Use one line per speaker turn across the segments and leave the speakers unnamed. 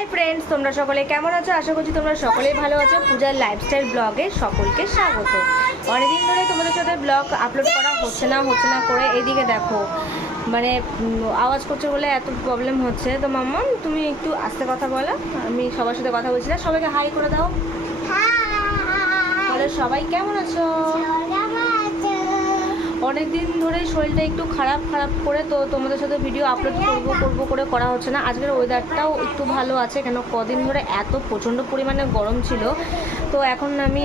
Hi friends তোমরা সকলে কেমন আছো? আশা করছি তোমরা সকলেই ভালো আছো। পূজার লাইফস্টাইল ব্লগে সকলকে স্বাগত। অনেকদিন ধরে তোমাদের সাথে ব্লগ আপলোড করা হচ্ছে না হচ্ছে না করে এদিকে দেখো। মানে আওয়াজ করছে বলে এত প্রবলেম হচ্ছে। তো মাম্মা তুমি একটু আস্তে কথা বলো। আমি সবার সাথে কথা বলছিলাম সবাইকে হাই করে দাও। বলো সবাই কেমন আছো? অনেক দিন ধরে শরীরটা একটু খারাপ খারাপ করে তো তোমাদের সাথে ভিডিও আপলোড করব করব করে করা হচ্ছে না। আজকের ওয়েদারটাও একটু ভালো আছে, কেন কদিন ধরে এত প্রচণ্ড পরিমাণে গরম ছিল। তো এখন আমি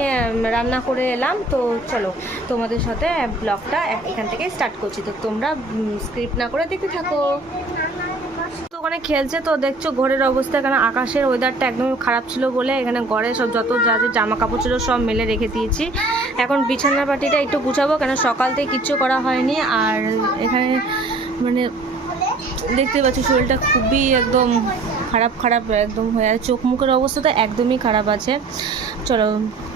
রান্না করে এলাম। তো চলো, তোমাদের সাথে ব্লগটা এখান থেকে স্টার্ট করছি। তো তোমরা স্ক্রিপ্ট না করে দেখতে থাকো। তো ওখানে খেলছে তো দেখছ ঘরের অবস্থা এখানে আকাশের ওয়েদারটা একদম খারাপ ছিল বলে এখানে ঘরে সব যত যা যে জামা কাপড় ছিল সব মেলে রেখে দিয়েছি। এখন বিছানা পাটিটা একটু গুছাবো, কেন সকাল থেকে কিচ্ছু করা হয়নি। আর এখানে মানে দেখতে পাচ্ছি শরীরটা খুবই একদম খারাপ খারাপ একদম হয়ে আছে। চোখ মুখের অবস্থা তো একদমই খারাপ আছে। চলো,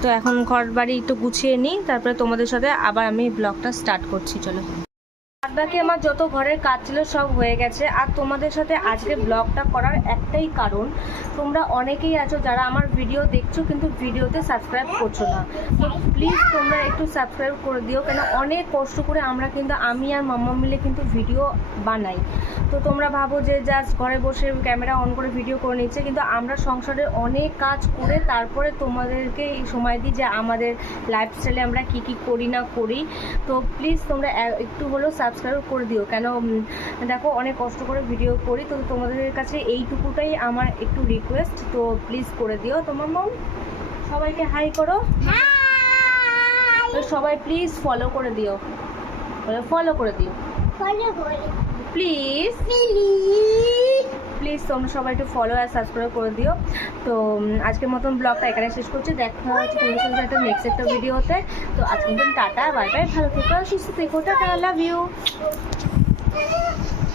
তো এখন ঘর বাড়ি একটু গুছিয়ে নিই, তারপরে তোমাদের সাথে আবার আমি ব্লগটা স্টার্ট করছি, চলো। বাদ বাকি আমার যত ঘরের কাজ ছিল সব হয়ে গেছে। আর তোমাদের সাথে আজকে ব্লগটা করার একটাই কারণ, তোমরা অনেকেই আছো যারা আমার ভিডিও দেখছ কিন্তু ভিডিওতে সাবস্ক্রাইব করছ না। তো প্লিজ তোমরা একটু সাবস্ক্রাইব করে দিও, কেন অনেক কষ্ট করে আমরা কিন্তু, আমি আর মাম্মা মিলে কিন্তু ভিডিও বানাই। তো তোমরা ভাবো যে জাস্ট ঘরে বসে ক্যামেরা অন করে ভিডিও করে নিচ্ছে, কিন্তু আমরা সংসারে অনেক কাজ করে তারপরে তোমাদেরকে সময় দিই যে আমাদের লাইফস্টাইলে আমরা কি কি করি না করি। তো প্লিজ তোমরা একটু হলেও সাবস্ক্রাইব করে দিও। কেন দেখো অনেক কষ্ট করে ভিডিও করি তো তোমাদের কাছে এইটুকুটাই আমার একটু রিকোয়েস্ট তো প্লিজ করে দিও। তোমার মম সবাইকে হাই করো। তো সবাই প্লিজ ফলো করে দিও। ফলো করে দিও। প্লিজ প্লিজ তোমরা সবাই একটু ফলো আর সাবস্ক্রাইব করে দিও। তো আজকের মতন ব্লগটা এখানে শেষ করছি। দেখা হচ্ছে তোমাদের সাথে একটা নেক্সট একটা ভিডিওতে তো আজকের মতন টাটা বাই বাই ভালো থেকো, সুস্থ থেকো, টাটা লাভ ইউ